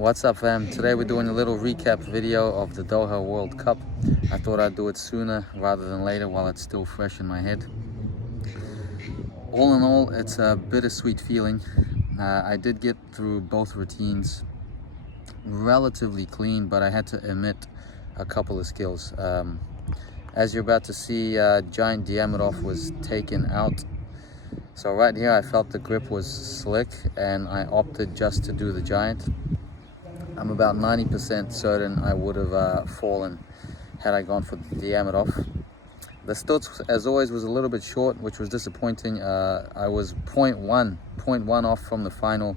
What's up, fam? Today we're doing a little recap video of the Doha World Cup. I thought I'd do it sooner rather than later while it's still fresh in my head. All in all, it's a bittersweet feeling. I did get through both routines relatively clean, but I had to omit a couple of skills. As you're about to see, giant Diamidov was taken out. So right here I felt the grip was slick and I opted just to do the giant. I'm about 90% certain I would have fallen had I gone for the Diamidov. The Stutz, as always, was a little bit short, which was disappointing. I was 0.1 off from the final.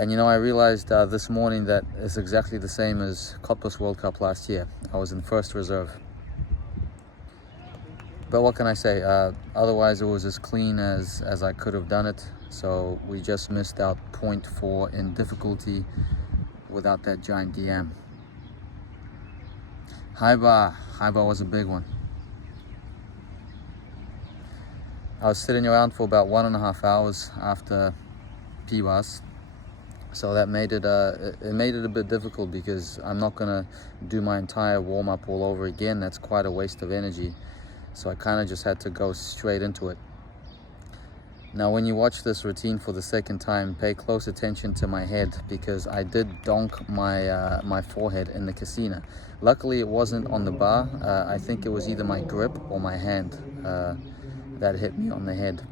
And I realized this morning that it's exactly the same as Cottbus World Cup last year. I was in first reserve. But what can I say? Otherwise, it was as clean as I could have done it. So we just missed out 0.4 in difficulty without that giant DM. High bar was a big one. I was sitting around for about 1.5 hours after P-bars. So that made it a bit difficult because I'm not gonna do my entire warm-up all over again. That's quite a waste of energy. So I kind of just had to go straight into it. Now, when you watch this routine for the second time, pay close attention to my head because I did donk my forehead in the casino. Luckily, it wasn't on the bar. I think it was either my grip or my hand that hit me on the head.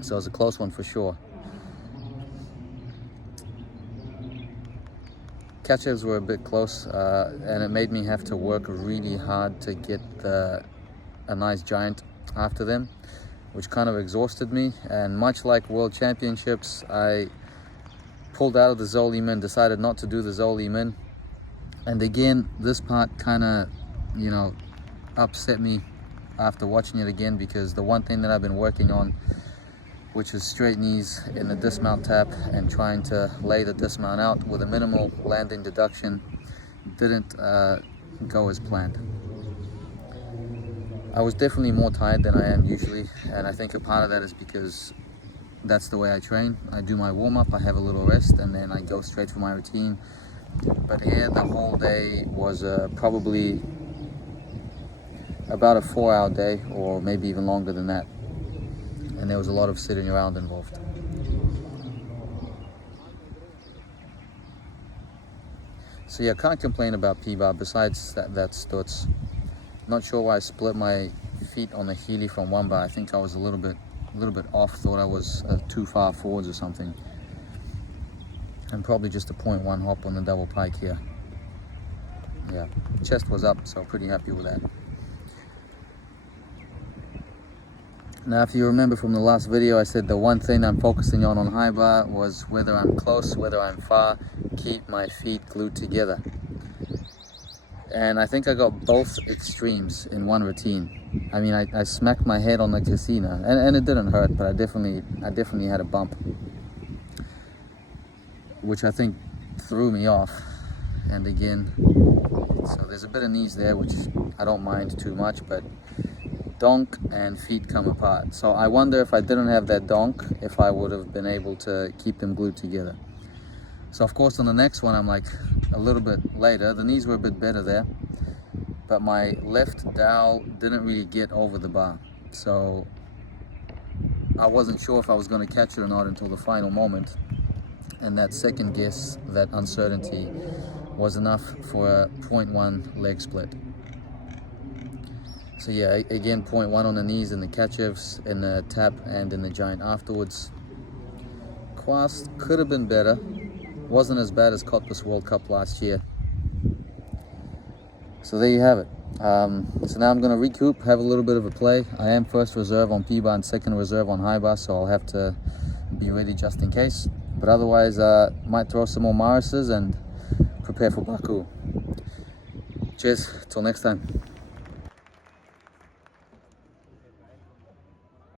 So it was a close one for sure. Catches were a bit close, and it made me have to work really hard to get a nice giant after them, which kind of exhausted me. And much like World Championships, I pulled out of the Zoli Min, decided not to do the Zoli Min. And again, this part kind of, upset me after watching it again, because the one thing that I've been working on, which is straight knees in the dismount tap and trying to lay the dismount out with a minimal landing deduction, didn't go as planned. I was definitely more tired than I am usually, and I think a part of that is because that's the way I train. I do my warm-up, I have a little rest, and then I go straight for my routine. But here the whole day was probably about a 4-hour day, or maybe even longer than that. And there was a lot of sitting around involved. So yeah, can't complain about P-bar besides that Stutz. Not sure why I split my feet on the Healy from one bar. I think I was a little bit off, thought I was too far forwards or something. And probably just a 0.1 hop on the double pike here. Yeah, chest was up, so pretty happy with that. Now, if you remember from the last video, I said the one thing I'm focusing on high bar was whether I'm close, whether I'm far, keep my feet glued together. And I think I got both extremes in one routine. I mean, I smacked my head on the casino, and it didn't hurt, but I definitely had a bump, which I think threw me off. And again, so there's a bit of knees there, which I don't mind too much, but donk and feet come apart. So I wonder if I didn't have that donk, if I would have been able to keep them glued together. So of course on the next one, I'm like a little bit later. The knees were a bit better there, but my left dowel didn't really get over the bar. So I wasn't sure if I was going to catch it or not until the final moment. And that second guess, that uncertainty, was enough for a 0.1 leg split. So yeah, again, 0.1 on the knees in the catch-offs, in the tap, and in the giant afterwards. Quast could have been better. Wasn't as bad as Cottbus World Cup last year. So there you have it. So now I'm going to recoup, have a little bit of a play. I am first reserve on P-bar and second reserve on high bar, so I'll have to be ready just in case. But otherwise, might throw some more Marises and prepare for Baku. Cheers, till next time.